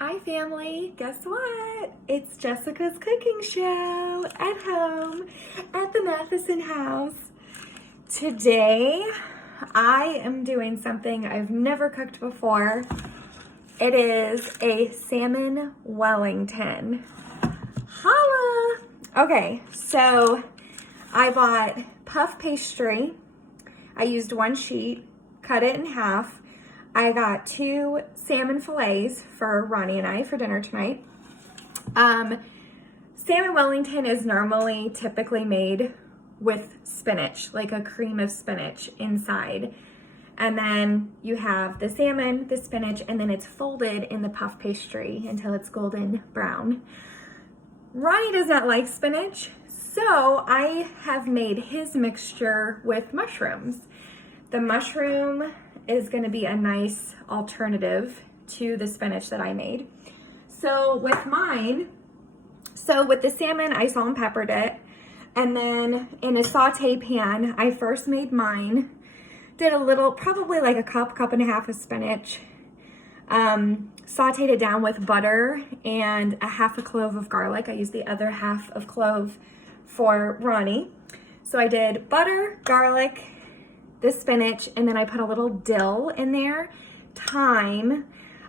Hi family, guess what? It's Jessica's cooking show at home at the Matheson house. Today, I am doing something I've never cooked before. It is a Salmon Wellington. Holla! Okay, so I bought puff pastry. I used one sheet, cut it in half. I got 2 salmon fillets for Ronnie and I for dinner tonight. Salmon Wellington is typically made with spinach, like a cream of spinach inside. And then you have the salmon, the spinach, and then it's folded in the puff pastry until it's golden brown. Ronnie does not like spinach, so I have made his mixture with mushrooms. The mushroom is going to be a nice alternative to the spinach that I made. So with the salmon, I salt and peppered it. And then in a saute pan, I first made mine. Did a little, probably like a cup and a half of spinach. Sauteed it down with butter and a half a clove of garlic. I used the other half of clove for Ronnie. So I did butter, garlic, the spinach, and then I put a little dill in there, thyme,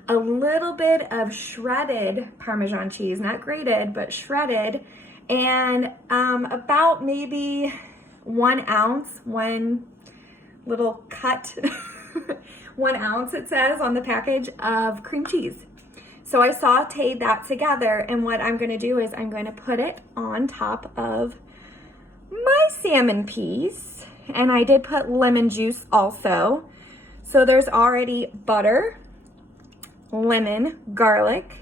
a little bit of shredded Parmesan cheese, not grated, but shredded, and about maybe 1 ounce, one little cut, 1 ounce it says on the package of cream cheese. So I sauteed that together, and what I'm gonna do is I'm going to put it on top of my salmon piece. And I did put lemon juice also. So there's already butter, lemon, garlic.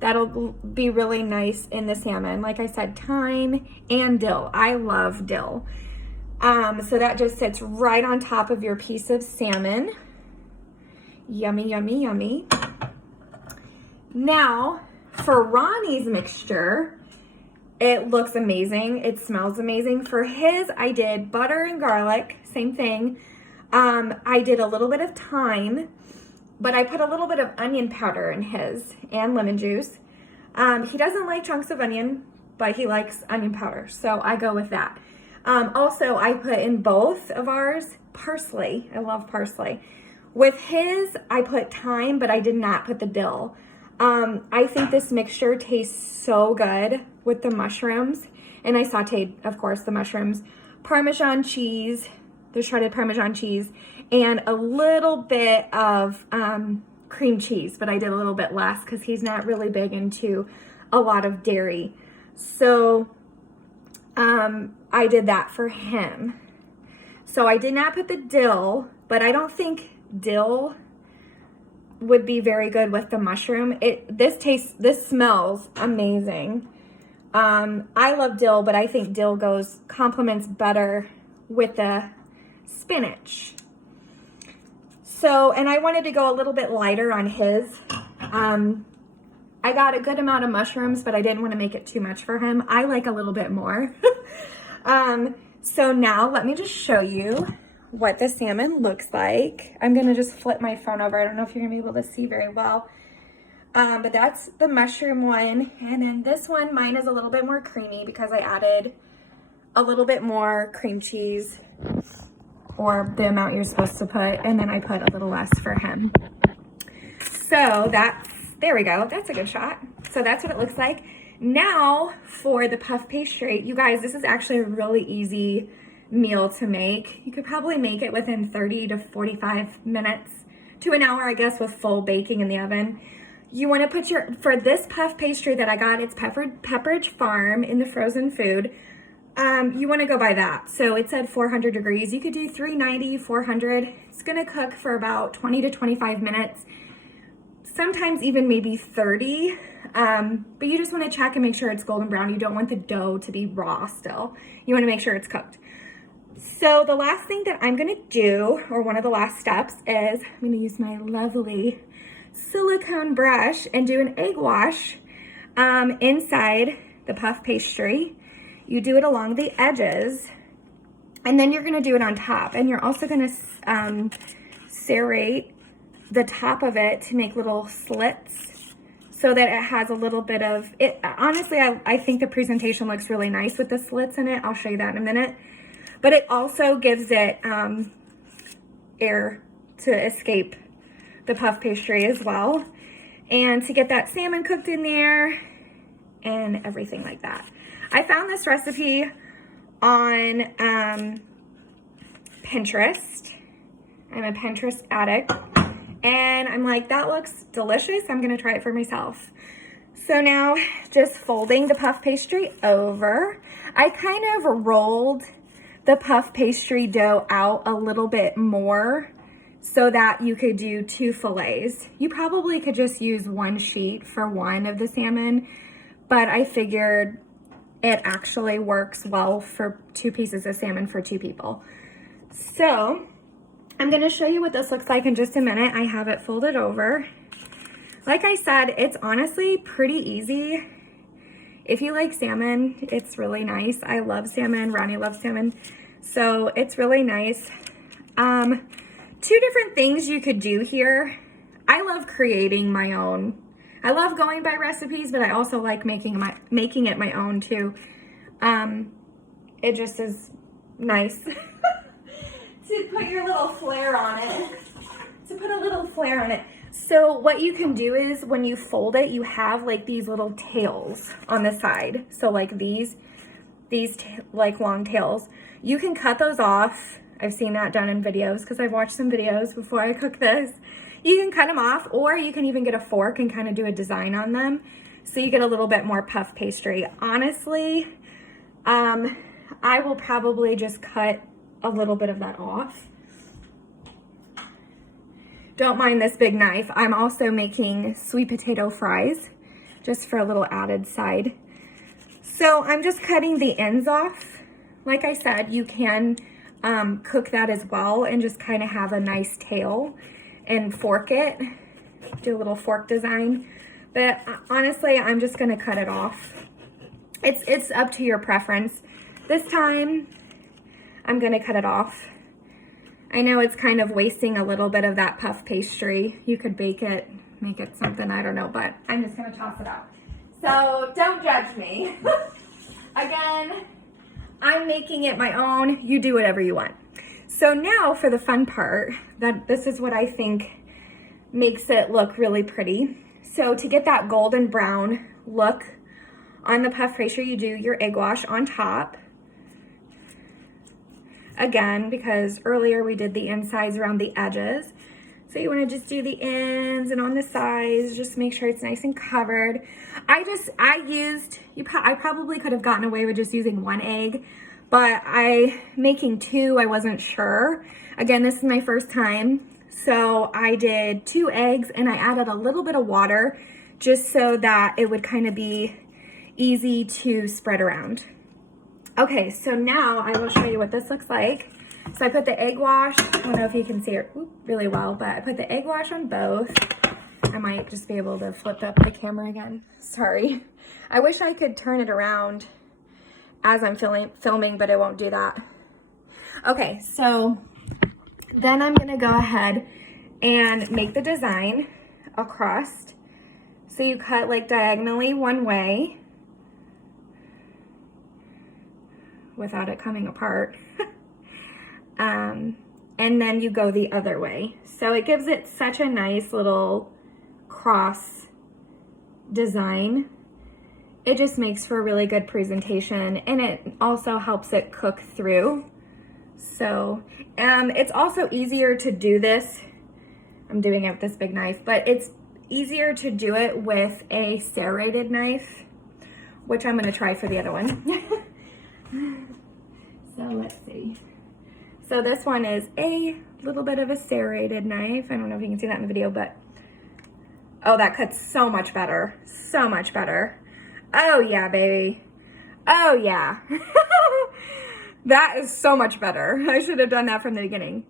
That'll be really nice in the salmon. Like I said, thyme and dill. I love dill. So that just sits right on top of your piece of salmon. Yummy, yummy, yummy. Now, for Ronnie's mixture, it looks amazing. It smells amazing. For his, I did butter and garlic, same thing. I did a little bit of thyme, but I put a little bit of onion powder in his and lemon juice. He doesn't like chunks of onion, but he likes onion powder, so I go with that. Also, I put in both of ours parsley. I love parsley. With his, I put thyme, but I did not put the dill. I think this mixture tastes so good with the mushrooms, and I sauteed, of course, the mushrooms, Parmesan cheese, the shredded Parmesan cheese, and a little bit of cream cheese, but I did a little bit less because he's not really big into a lot of dairy. So I did that for him. So I did not put the dill, but I don't think dill would be very good with the mushroom. This smells amazing. I love dill, but I think dill complements better with the spinach. So, and I wanted to go a little bit lighter on his. I got a good amount of mushrooms, but I didn't want to make it too much for him. I like a little bit more. So now let me just show you what the salmon looks like. I'm gonna just flip my phone over. I don't know if you're gonna be able to see very well. But that's the mushroom one. And then this one, mine is a little bit more creamy because I added a little bit more cream cheese, or the amount you're supposed to put. And then I put a little less for him. So there we go. That's a good shot. So that's what it looks like. Now for the puff pastry, you guys, this is actually a really easy meal to make. You could probably make it within 30 to 45 minutes to an hour, I guess, with full baking in the oven. You want to put for this puff pastry that I got, it's Pepperidge Farm in the frozen food. You want to go by that. So it said 400 degrees. You could do 390, 400. It's going to cook for about 20 to 25 minutes. Sometimes even maybe 30. But you just want to check and make sure it's golden brown. You don't want the dough to be raw still. You want to make sure it's cooked. So the last thing that I'm going to do, or one of the last steps, is I'm going to use my lovely silicone brush and do an egg wash inside the puff pastry. You do it along the edges, and then you're going to do it on top. And you're also going to serrate the top of it to make little slits so that it has a little bit of it. Honestly, I think the presentation looks really nice with the slits in it. I'll show you that in a minute. But it also gives it air to escape the puff pastry as well. And to get that salmon cooked in there and everything like that. I found this recipe on Pinterest. I'm a Pinterest addict. And I'm like, that looks delicious. I'm gonna try it for myself. So now just folding the puff pastry over. I kind of rolled the puff pastry dough out a little bit more so that you could do 2 fillets. You probably could just use 1 sheet for one of the salmon, but I figured it actually works well for 2 pieces of salmon for 2 people. So I'm gonna show you what this looks like in just a minute. I have it folded over. Like I said, it's honestly pretty easy. If you like salmon, it's really nice. I love salmon, Ronnie loves salmon, so it's really nice. 2 different things you could do here. I love creating my own. I love going by recipes, but I also like making it my own too. It just is nice to put your little flair on it. To put a little flair on it. So what you can do is when you fold it, you have like these little tails on the side. So like these like long tails. You can cut those off. I've seen that done in videos because I've watched some videos before I cook this. You can cut them off, or you can even get a fork and kind of do a design on them so you get a little bit more puff pastry. Honestly, I will probably just cut a little bit of that off. Don't mind this big knife. I'm also making sweet potato fries just for a little added side. So I'm just cutting the ends off. Like I said, you can cook that as well and just kind of have a nice tail and fork it, do a little fork design. But honestly, I'm just gonna cut it off. It's up to your preference. This time, I'm gonna cut it off. I know it's kind of wasting a little bit of that puff pastry. You could bake it, make it something, I don't know, but I'm just gonna toss it out. So don't judge me. Again, I'm making it my own. You do whatever you want. So now for the fun part, this is what I think makes it look really pretty. So to get that golden brown look on the puff pastry, you do your egg wash on top. Again, because earlier we did the insides around the edges. So you want to just do the ends and on the sides, just make sure it's nice and covered. I probably could have gotten away with just using 1 egg, but making 2, I wasn't sure. Again, this is my first time. So I did 2 eggs and I added a little bit of water just so that it would kind of be easy to spread around. Okay, so now I will show you what this looks like. So I put the egg wash, I don't know if you can see it really well, but I put the egg wash on both. I might just be able to flip up the camera again. Sorry. I wish I could turn it around as I'm filming, but it won't do that. Okay, so then I'm gonna go ahead and make the design across. So you cut like diagonally one way without it coming apart. And then you go the other way. So it gives it such a nice little cross design. It just makes for a really good presentation, and it also helps it cook through. So it's also easier to do this. I'm doing it with this big knife, but it's easier to do it with a serrated knife, which I'm gonna try for the other one. So let's see. So this one is a little bit of a serrated knife. I don't know if you can see that in the video, but oh, that cuts so much better. So much better. Oh yeah, baby. Oh yeah. That is so much better. I should have done that from the beginning.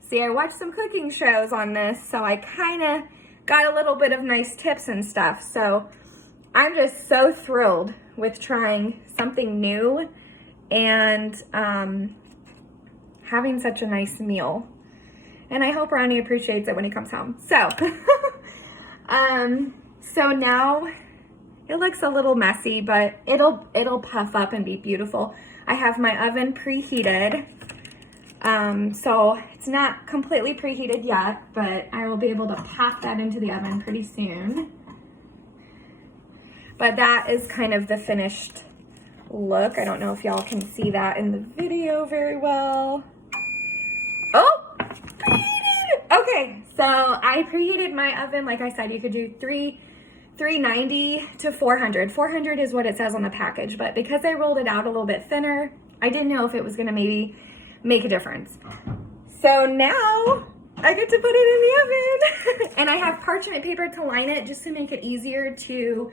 See, I watched some cooking shows on this, so I kind of got a little bit of nice tips and stuff. So I'm just so thrilled with trying something new and having such a nice meal. And I hope Ronnie appreciates it when he comes home. So, so now it looks a little messy, but it'll puff up and be beautiful. I have my oven preheated. So it's not completely preheated yet, but I will be able to pop that into the oven pretty soon. But that is kind of the finished look. I don't know if y'all can see that in the video very well. Oh, preheated. Okay, so I preheated my oven. Like I said, you could do 390 to 400. 400 is what it says on the package, but because I rolled it out a little bit thinner, I didn't know if it was gonna maybe make a difference. So now I get to put it in the oven. And I have parchment paper to line it just to make it easier to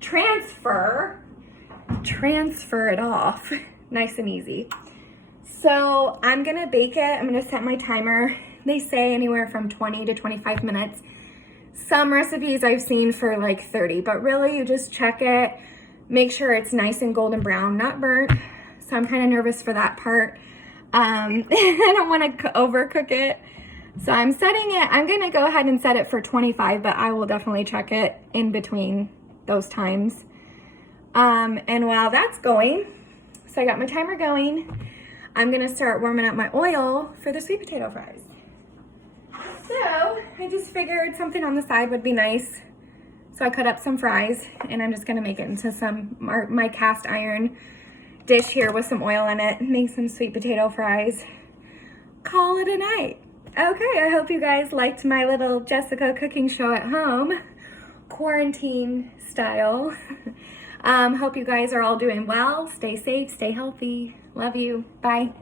transfer it off nice and easy. So I'm gonna bake it. I'm gonna set my timer. They say anywhere from 20 to 25 minutes. Some recipes I've seen for like 30, but really you just check it, make sure it's nice and golden brown, not burnt. So I'm kind of nervous for that part. I don't want to overcook it. So I'm setting it, I'm gonna go ahead and set it for 25, but I will definitely check it in between those times. And while that's going, so I got my timer going, I'm gonna start warming up my oil for the sweet potato fries. So I just figured something on the side would be nice. So I cut up some fries and I'm just gonna make it into my cast iron dish here with some oil in it, make some sweet potato fries, call it a night. Okay, I hope you guys liked my little Jessica cooking show at home, quarantine style. Hope you guys are all doing well. Stay safe, stay healthy. Love you. Bye.